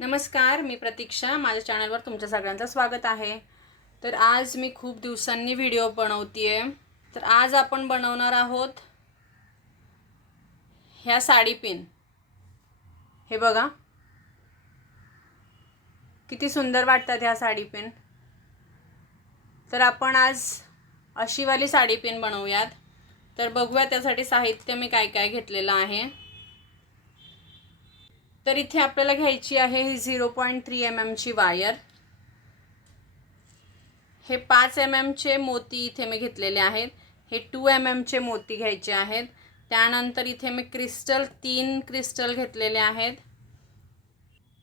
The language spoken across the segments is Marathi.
नमस्कार, मी प्रतीक्षा. माझ्या चॅनलवर तुमच्या सगळ्यांचं स्वागत आहे. तर आज मी खूप दिवसांनी व्हिडिओ बनवतीये. तर आज आपण बनवणार आहोत ह्या साडी पिन. हे बघा किती सुंदर वाटतात ह्या साडी पिन. तर आपण आज अशी वाली साडी पिन बनवूयात. तर बघूया त्यासाठी साहित्य मी काय काय घेतलेलं आहे. तर इथे आपल्याला घ्यायची आहे ही 0.3 mm ची वायर. हे 5 mm चे मोती इथे मी घेतलेले आहेत. हे 2 mm चे मोती घ्यायचे आहेत. त्यानंतर इथे मी क्रिस्टल 3 क्रिस्टल घेतलेले आहेत.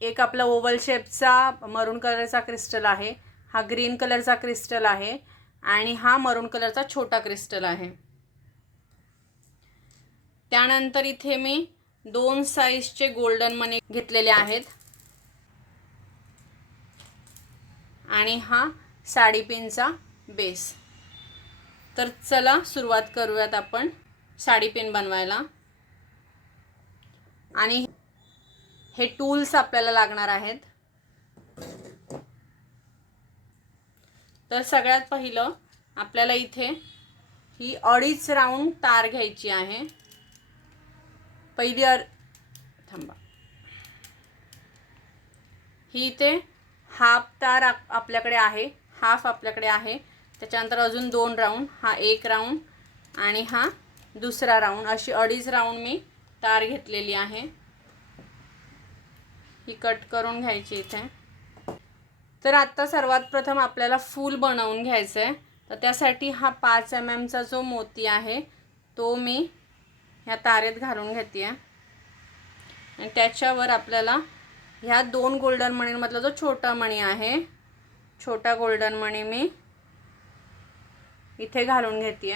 एक आपला ओवल शेपचा मरून कलरचा क्रिस्टल आहे, हा ग्रीन कलरचा क्रिस्टल आहे आणि हा मरून कलरचा छोटा क्रिस्टल आहे. त्यानंतर इथे मी 2 साइजचे गोल्डन मनी घेतलेले आहेत आणि हा साडी पिनचा बेस. तर चला सुरुवात करूयात आपण साडी पिन बनवायला. आणि हे टूल्स आपल्याला लागणार आहेत. तर सगळ्यात पहिलं आपल्याला इथे ही 2.5 राऊंड तार घ्यायची आहे. पहिली थांबा, ही इथे हाफ तार आपल्याकडे आहे, हाफ आपल्याकडे आहे. त्याच्यानंतर अजून 2 राऊंड, हा 1 राऊंड आणि हा दुसरा राऊंड, अशी 2.5 राऊंड मी तार घेतलेली आहे. ही कट करून घ्यायची इथे. तर आता सर्वात प्रथम आपल्याला फूल बनवून घ्यायचं आहे. तर त्यासाठी हा 5 mm चा जो मोती आहे तो मी ह्या तारेत घालून घेते आणि त्याच्यावर आपल्याला ह्या 2 गोल्डन मणींमधला जो छोटा मणी आहे, छोटा गोल्डन मणी मी इथे घालून घेते.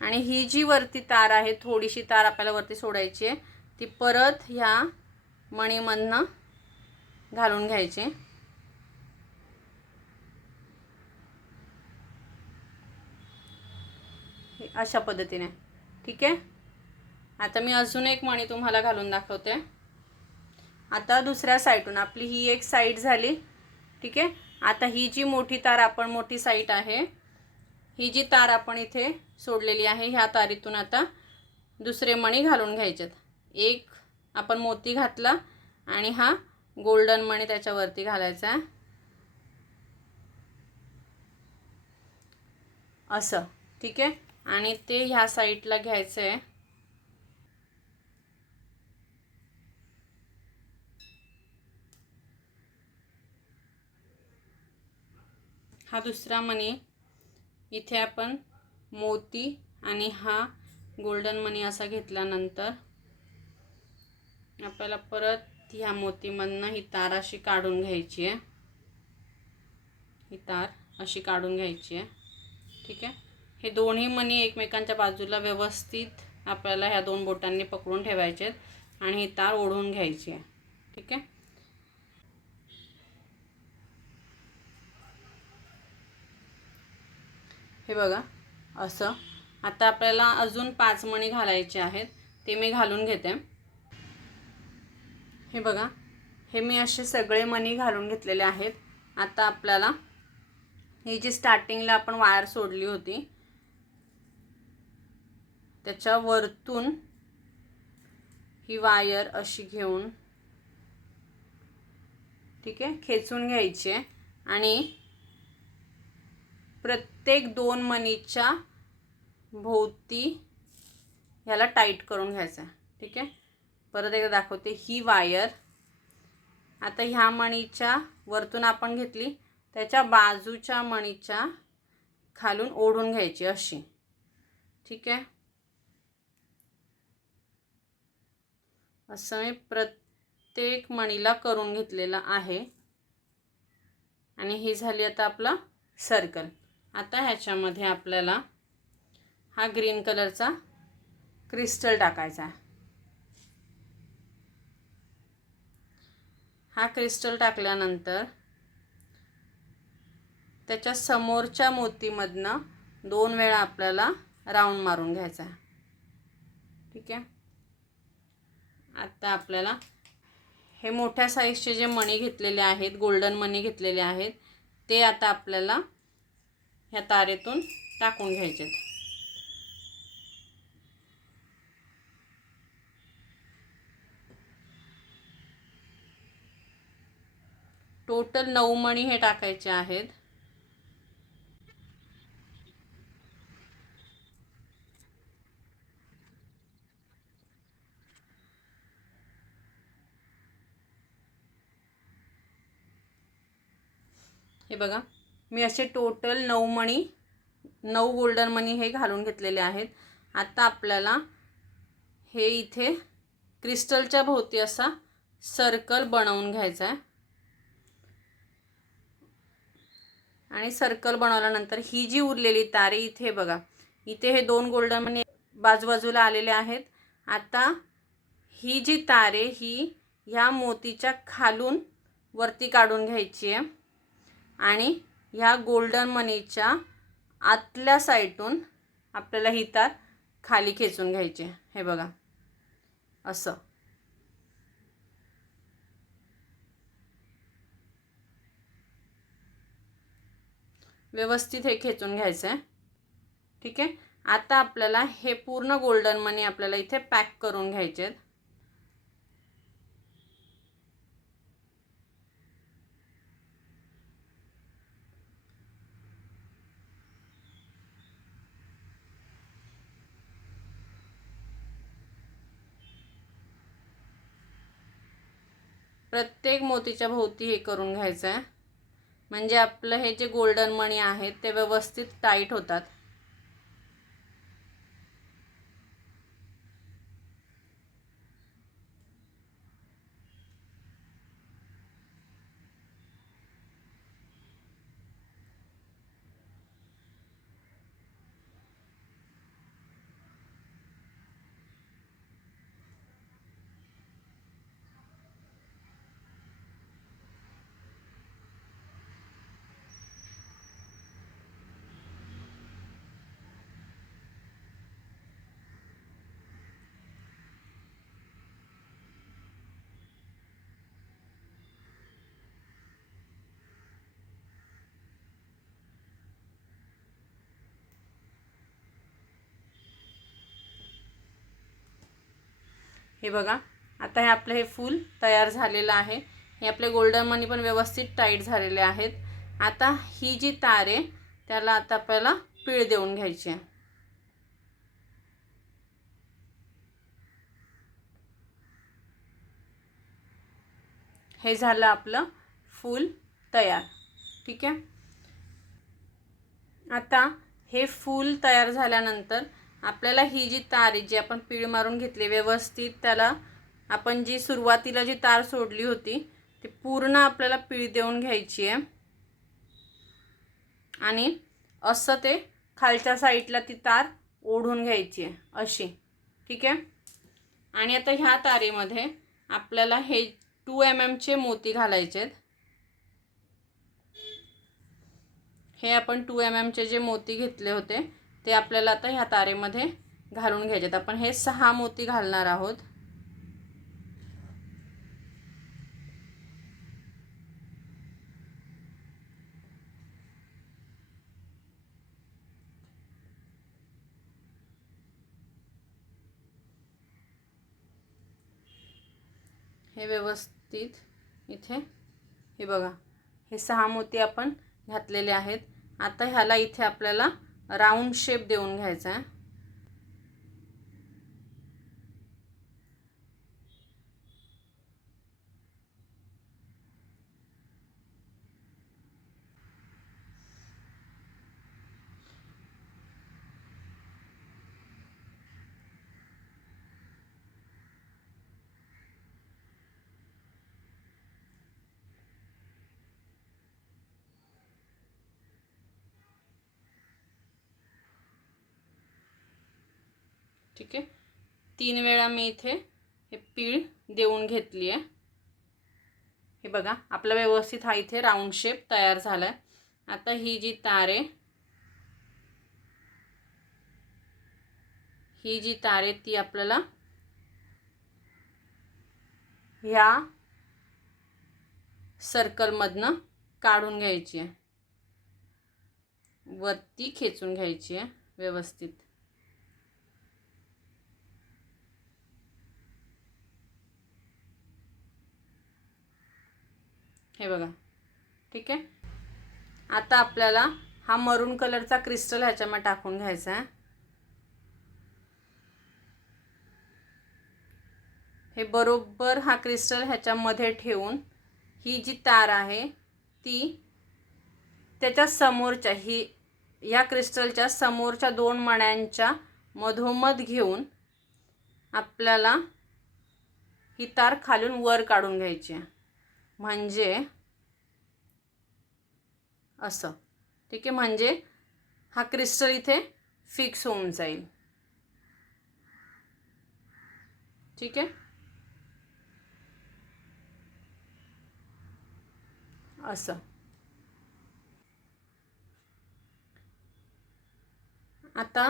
आणि ही जी वरती तार आहे, थोडीशी तार आपल्याला वरती सोडायची आहे, ती परत ह्या मणीमधनं घालून घ्यायची. अशा पद्धतीने. ठीक आहे. आता मी अजून एक मणी तुम्हाला घालून दाखवते. आता दुसऱ्या साईडून आपली ही एक साईड झाली. ठीक आहे. आता ही जी मोठी तार आपण, मोठी साईड आहे, ही जी तार आपण इथे सोडलेली आहे, ह्या तारीतून आता दुसरे मणी घालून घ्यायचेत. एक आपण मोती घातला आणि हा गोल्डन मणी त्याच्यावरती घालायचा असं. ठीक आहे. आणि ते ह्या साईडला घ्यायचं आहे. हा दुसरा मणी इथे आपण मोती आणि हा गोल्डन मणी असा घेतल्यानंतर आपल्याला परत ह्या मोतीमधनं ही तार अशी काढून घ्यायची आहे. ही तार अशी काढून घ्यायची आहे. ठीक आहे. हे दोन्ही मणी एकमेकांच्या बाजूला व्यवस्थित आपल्याला ह्या 2 बोटांनी पकडून ठेवायचे आणि ही तार ओढून घ्यायची आहे. ठीक आहे. हे बघा असं. आता आपल्याला अजून 5 मणी घालायचे आहेत, ते मी घालून घेते. हे बघा, हे मी असे सगळे मणी घालून घेतलेले आहेत. आता आपल्याला ही जी स्टार्टिंगला आपण वायर सोडली होती त्याच्या वरतून ही वायर अशी घेऊन, ठीक आहे, खेचून घ्यायची आहे आणि प्रत्येक 2 मणीच्या भोवती ह्याला टाईट करून घ्यायचं आहे. ठीक आहे. परत एकदा दाखवते. ही वायर आता ह्या मणीच्या वरतून आपण घेतली, त्याच्या बाजूच्या मणीच्या खालून ओढून घ्यायची अशी. ठीक आहे. असं मी प्रत्येक मणीला करून घेतलेलं आहे. आणि ही झाली आता आपला सर्कल. आता ह्याच्यामध्ये आपल्याला हा ग्रीन कलरचा क्रिस्टल टाकायचा आहे. हा क्रिस्टल टाकल्यानंतर त्याच्या समोरच्या मोतीमधनं 2 वेळा आपल्याला राऊंड मारून घ्यायचा आहे. ठीक आहे. आता आपल्याला हे मोठ्या साईजचे जे मणी घेतलेले आहेत, गोल्डन मणी घेतलेले आहेत, ते आता आपल्याला ह्या तारेतून टाकून घ्यायचे आहेत. टोटल 9 मणी हे टाकायचे आहेत. हे बघा, मी असे टोटल 9 मणी, 9 गोल्डन मणी हे घालून घेतलेले आहेत. आता आपल्याला हे इथे क्रिस्टलच्या भोवती असा सर्कल बनवून घ्यायचा आहे. आणि सर्कल बनवल्यानंतर ही जी उरलेली तारे इथे बघा, इथे हे 2 गोल्डन मणी बाजूबाजूला आलेले आहेत. आता ही जी तारे ही ह्या मोतीच्या खालून वरती काढून घ्यायची आहे आणि ह्या गोल्डन मनीच्या आतल्या साईडून आपल्याला ही तार खाली खेचून घ्यायची आहे. हे बघा असं. व्यवस्थित हे खेचून घ्यायचं आहे. ठीक आहे. आता आपल्याला हे पूर्ण गोल्डन मनी आपल्याला इथे पॅक करून घ्यायचे आहेत. प्रत्येक मोतीच्या भोवती हे करून घ्यायचं आहे, म्हणजे आपलं हे जे गोल्डन मणी आहेत ते व्यवस्थित टाईट होतात. हे बघा, आता हे आपलं हे फूल तयार झालेलं आहे. हे आपले गोल्डन मनी पण व्यवस्थित टाईट झालेले आहेत. आता ही जी तार आहे त्याला आता आपल्याला पीळ देऊन घ्यायची आहे. हे झालं आपलं फूल तयार. ठीक आहे. आता हे फूल तयार झाल्यानंतर आपल्याला ही जी तार आहे जी आपण पीळ मारून घेतली व्यवस्थित, त्याला आपण जी सुरुवातीला जी तार सोडली होती ती पूर्ण आपल्याला पीळ देऊन घ्यायची आहे आणि असं ते खालच्या साईडला ती तार ओढून घ्यायची आहे अशी. ठीक आहे. आणि आता ह्या तारेमध्ये आपल्याला हे 2 mm चे मोती घालायचे आहेत. हे आपण 2 mm चे जे मोती घेतले होते ते आपल्याला आता ह्या तारेमध्ये घालून घ्यायचे आहेत. आपण हे 6 मोती घालणार आहोत. हे व्यवस्थित इथे हे बघा, हे 6 मोती आपण घातलेले आहेत. आता ह्याला इथे आपल्याला राऊंड शेप देऊन घ्यायचा आहे. ठीक आहे. 3 वेळा मी इथे हे पीळ देऊन घेतली आहे. हे बघा, आपला व्यवस्थित हा इथे राऊंड शेप तयार झाला आहे. आता ही जी तार आहे, ही जी तार आहे ती आपल्याला ह्या सर्कलमधनं काढून घ्यायची आहे, वरती खेचून घ्यायची आहे व्यवस्थित. हे बघा. ठीक आहे. आता आपल्याला हा मरून कलरचा क्रिस्टल ह्याच्यामध्ये टाकून घ्यायचा आहे. हे बरोबर हा क्रिस्टल ह्याच्यामध्ये ठेवून ही जी तार आहे ती त्याच्या समोरच्या या क्रिस्टलच्या समोरच्या 2 मण्यांच्या मधोमध घेऊन आपल्याला ही तार खालून वर काढून घ्यायची आहे, म्हणजे असं. ठीक आहे. म्हणजे हा क्रिस्टल इथे फिक्स होऊन जाईल. ठीक आहे. असं. आता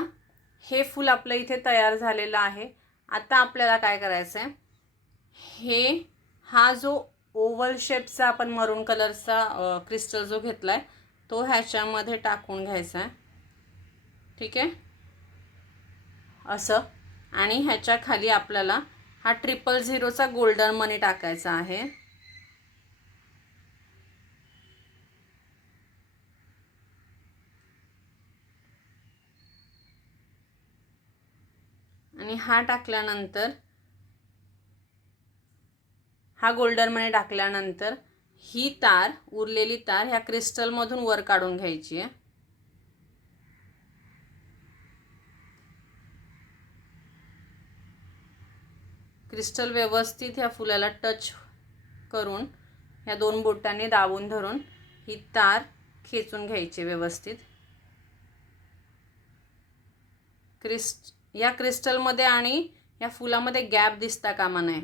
हे फूल आपलं इथे तयार झालेलं आहे. आता आपल्याला काय करायचं आहे, हा जो ओव्हल शेपचा आपण मरून कलरचा क्रिस्टल जो घेतलाय तो ह्याच्यामध्ये टाकून घ्यायचा आहे. ठीक आहे. असं. आणि ह्याच्या खाली आपल्याला हा 000चा गोल्डन मनी टाकायचा आहे. आणि हा टाकल्यानंतर हा गोल्डन मनी टाकल्यानंतर ही तार, उरलेली तार ह्या क्रिस्टलमधून वर काढून घ्यायची आहे. क्रिस्टल व्यवस्थित ह्या फुलाला टच करून ह्या 2 बोटांनी दाबून धरून ही तार खेचून घ्यायची व्यवस्थित. या क्रिस्टलमध्ये आणि या फुलामध्ये गॅप दिसता कामा नये.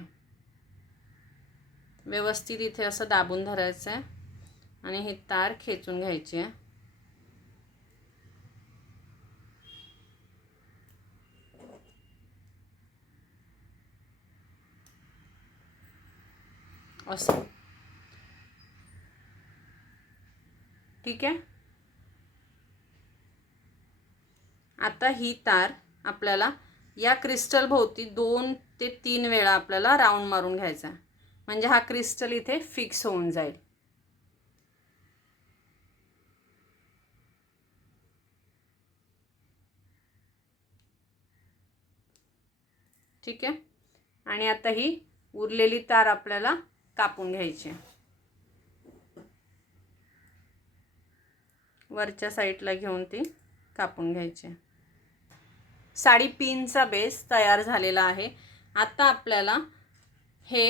व्यवस्थित इथे असं दाबून धरायचं आहे आणि ही तार खेचून घ्यायची आहे. असं. ठीक आहे. आता ही तार आपल्याला या क्रिस्टल भोवती 2 ते 3 वेळा आपल्याला राऊंड मारून घ्यायचा, म्हणजे हा क्रिस्टल इथे फिक्स होऊन जाईल. ठीक आहे. आणि आता ही उरलेली तार आपल्याला कापून घ्यायची, वरच्या साईडला घेऊन ती कापून घ्यायची. साडी पिनचा बेस तयार झालेला आहे. आता आपल्याला हे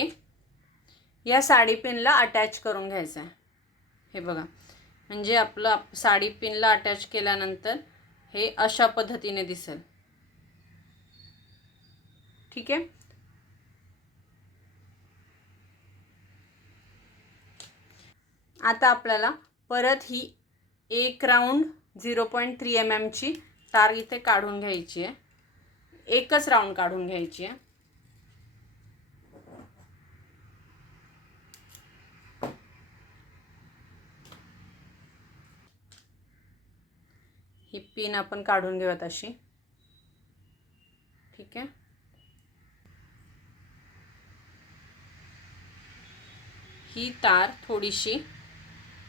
या साडी पिनला अटॅच करून घ्यायचं आहे. हे बघा, म्हणजे आपलं साडी पिनला अटॅच केल्यानंतर हे अशा पद्धतीने दिसेल. ठीक आहे. आता आपल्याला परत ही 1 राऊंड 0.3 mm ची तार इथे काढून घ्यायची आहे. एकच राऊंड काढून घ्यायची आहे. ही पिन आपण काढून घेऊयात अशी. ठीक आहे. ही तार थोडीशी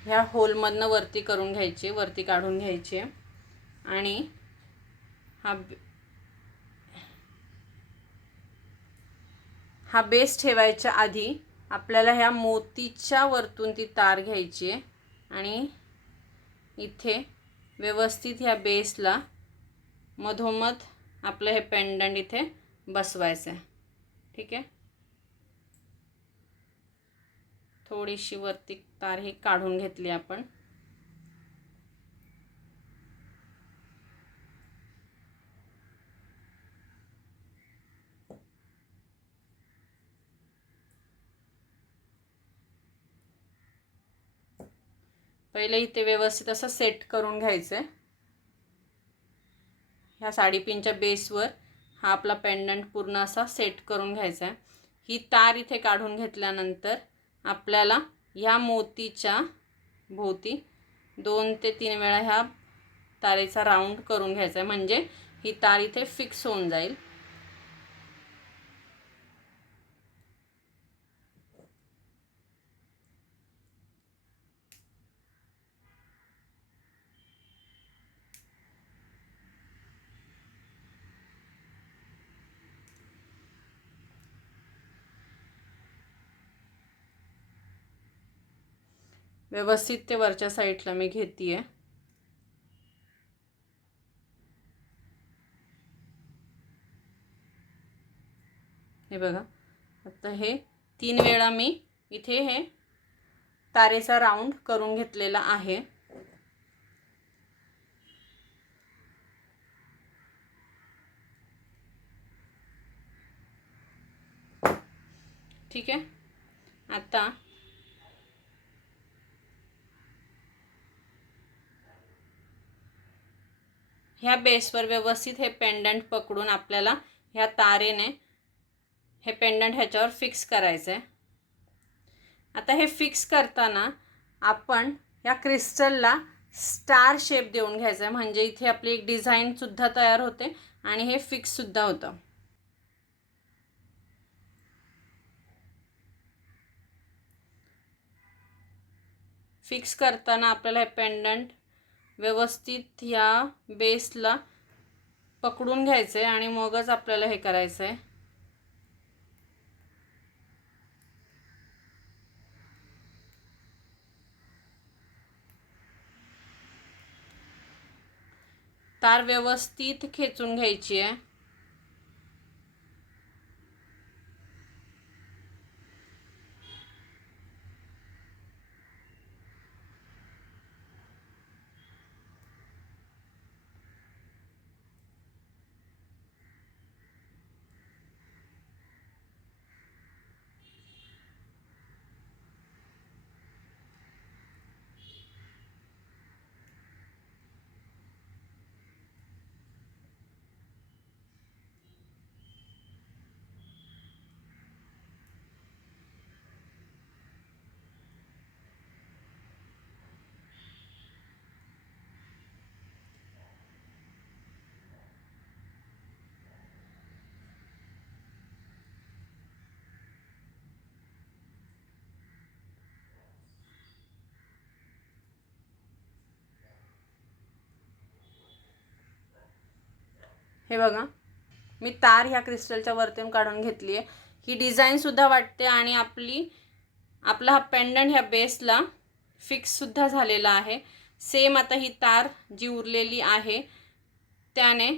ह्या होलमधनं वरती करून घ्यायची, वरती काढून घ्यायची आणि हा बेस ठेवायच्या आधी आपल्याला ह्या मोतीच्या वरतून ती तार घ्यायची आहे आणि इथे व्यवस्थित ह्या बेसला मधोमध आपलं हे पेंडंट इथे बसवायचं आहे. ठीक आहे. थोडीशी वरती तार ही काढून घेतली आपण. पहिले इथे व्यवस्थित असं सेट करून घ्यायचं आहे. ह्या साडी पिनच्या बेसवर हा आपला पेंडंट पूर्ण असा सेट करून घ्यायचा आहे. ही तार इथे काढून घेतल्यानंतर आपल्याला ह्या मोतीच्या भोवती 2 ते 3 वेळा ह्या तारेचा राऊंड करून घ्यायचा आहे, म्हणजे ही तार इथे फिक्स होऊन जाईल. व्यवस्थित ते वरच्या साईडला मी घेते आहे. हे बघा, आता हे 3 वेळा मी इथे हे तारेचा राऊंड करून घेतलेला आहे. ठीक आहे. आता ह्या बेसवर व्यवस्थित हे पेंडंट पकडून आपल्याला ह्या तारेने हे पेंडंट ह्याच्यावर फिक्स करायचं आहे. आता हे फिक्स करताना आपण या क्रिस्टलला स्टार शेप देऊन घ्यायचा आहे, म्हणजे इथे आपली एक डिझाईनसुद्धा तयार होते आणि हे फिक्ससुद्धा होतं. फिक्स करताना आपल्याला हे पेंडंट व्यवस्थित या बेसला पकडून घ्यायचं आहे आणि मगच आपल्याला हे करायचं आहे. तार व्यवस्थित खेचून घ्यायची आहे. हे बघा, मी तार ह्या क्रिस्टलच्या वरतून काढून घेतली आहे. ही डिझाईनसुद्धा वाटते आणि आपला हा पेंडंट ह्या बेसला फिक्ससुद्धा झालेला आहे. सेम आता ही तार जी उरलेली आहे त्याने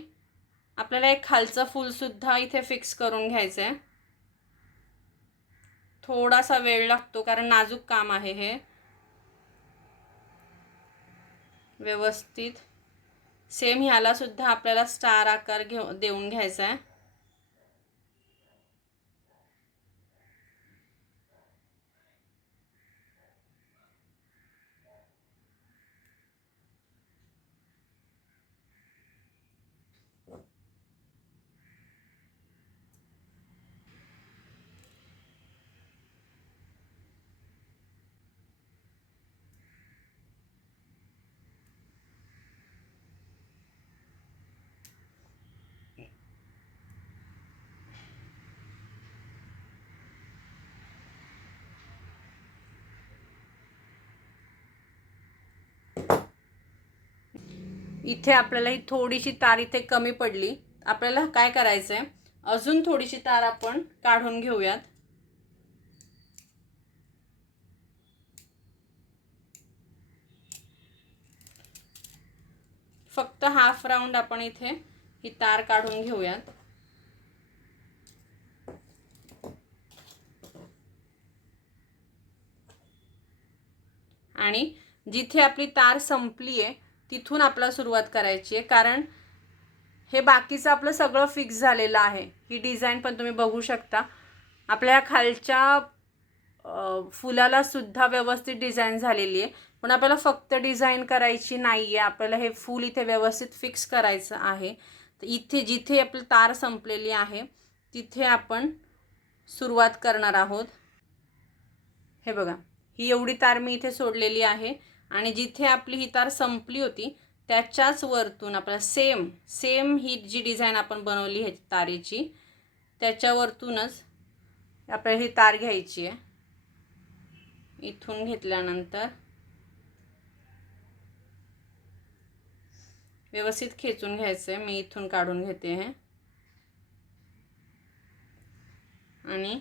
आपल्याला एक खालचं फूलसुद्धा इथे फिक्स करून घ्यायचं आहे. थोडासा वेळ लागतो कारण नाजूक काम आहे हे. व्यवस्थित सेम ह्याला सुद्धा आपल्याला स्टार आकार देऊन घ्यायचा आहे. इथे आपल्याला ही थोडीशी तार इथे कमी पडली. आपल्याला काय करायचं आहे, अजून थोडीशी तार आपण काढून घेऊयात. फक्त हाफ राऊंड आपण इथे ही तार काढून घेऊयात. आणि जिथे आपली तार संपली आहे तिथून आपल्याला सुरुवात करायची आहे, कारण हे बाकीचं आपलं सगळं फिक्स झालेलं आहे. ही डिझाईन पण तुम्ही बघू शकता. आपल्या खालच्या फुलाला सुद्धा व्यवस्थित डिझाईन झालेली आहे, पण आपल्याला फक्त डिझाईन करायची नाही आहे. आपल्याला हे फूल इथे व्यवस्थित फिक्स करायचं आहे. तर इथे जिथे आपली तार संपलेली आहे तिथे आपण सुरुवात करणार आहोत. हे बघा, ही एवढी तार मी इथे सोडलेली आहे आणि जिथे आपली ही तार संपली होती त्याच्याच वरतून आपल्याला सेम ही जी डिझाईन आपण बनवली ह्याची तारेची त्याच्यावरतूनच आपल्याला ही तार घ्यायची आहे. इथून घेतल्यानंतर व्यवस्थित खेचून घ्यायचं आहे. मी इथून काढून घेते हे आणि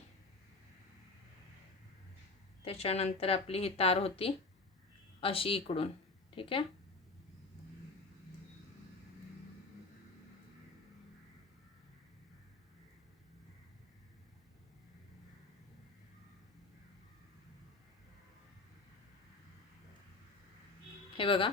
त्याच्यानंतर आपली ही तार होती अशी इकडून. ठीक आहे. हे बघा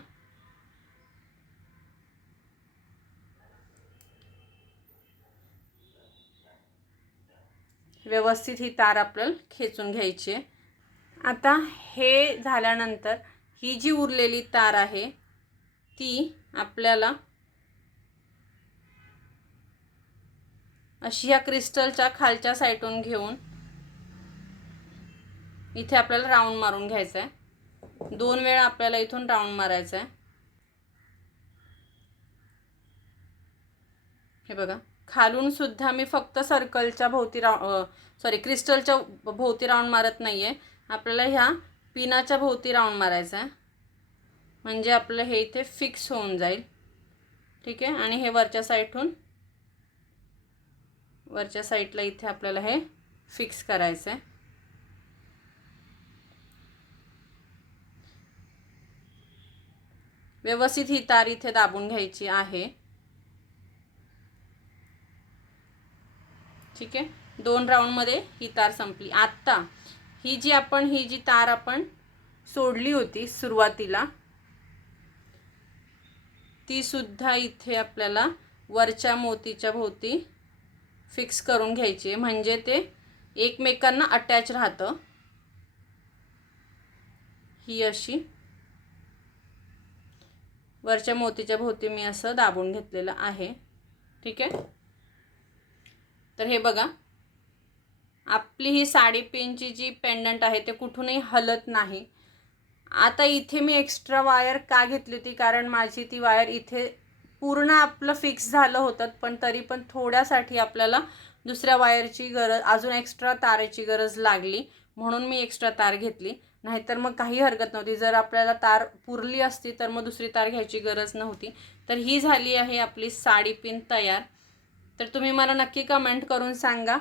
व्यवस्थित ही तार आपल्याला खेचून घ्यायची आहे. आता हे झाल्यानंतर ही जी उरलेली तार आहे ती आपल्याला अशी या क्रिस्टलच्या खालच्या साईडून घेऊन इथे आपल्याला राऊंड मारून घ्यायचा आहे. 2 वेळा आपल्याला इथून राऊंड मारायचा आहे. हे बघा खालून सुद्धा मी फक्त सर्कलच्या भोवती क्रिस्टलच्या भोवती राऊंड मारत नाही आहे. आपल्याला ह्या पिनाच्या भोवती राऊंड मारायचा आहे म्हणजे आपलं हे इथे फिक्स होऊन जाईल. ठीक आहे. आणि हे वरच्या साईडला इथे आपल्याला हे फिक्स करायचं आहे. व्यवस्थित ही तार इथे दाबून घ्यायची आहे. ठीक आहे. 2 राऊंडमध्ये ही तार संपली. आत्ता ही जी तार आपण सोडली होती सुरुवातीला ती सुद्धा इथे आपल्याला वरच्या मोतीच्या भोवती फिक्स करून घ्यायची म्हणजे ते एकमेकांना अटॅच राहतं. ही अशी वरच्या मोतीच्या भोवती मी असं दाबून घेतलेलं आहे. ठीक आहे. तर हे बघा आपली ही साडी पिनची जी पेंडंट आहे ते कुठूनही हलत नाही. आता इथे मी एक्स्ट्रा वायर का घेतली होती कारण माझी ती वायर इथे पूर्ण आपलं फिक्स झालं होतं पण तरी पण थोड्यासाठी आपल्याला दुसऱ्या वायरची गरज अजून एक्स्ट्रा तारेची गरज लागली म्हणून मी एक्स्ट्रा तार घेतली. नाहीतर मग काही हरकत नव्हती. जर आपल्याला तार पुरली असती तर मग दुसरी तार घ्यायची गरज नव्हती. तर ही झाली आहे आपली साडी पिन तयार. तर तुम्ही मला नक्की कमेंट करून सांगा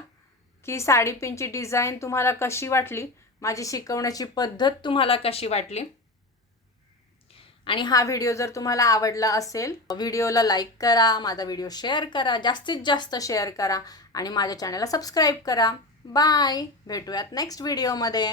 की साडी पिनची डिझाईन तुम्हाला कशी वाटली, माझी शिकवण्याची पद्धत तुम्हाला कशी वाटली. आणि हा व्हिडिओ जर तुम्हाला आवडला असेल व्हिडिओला लाईक करा, माझा व्हिडिओ शेअर करा, जास्तीत जास्त शेअर करा आणि माझ्या चॅनलला सबस्क्राईब करा. बाय. भेटूयात नेक्स्ट व्हिडिओमध्ये.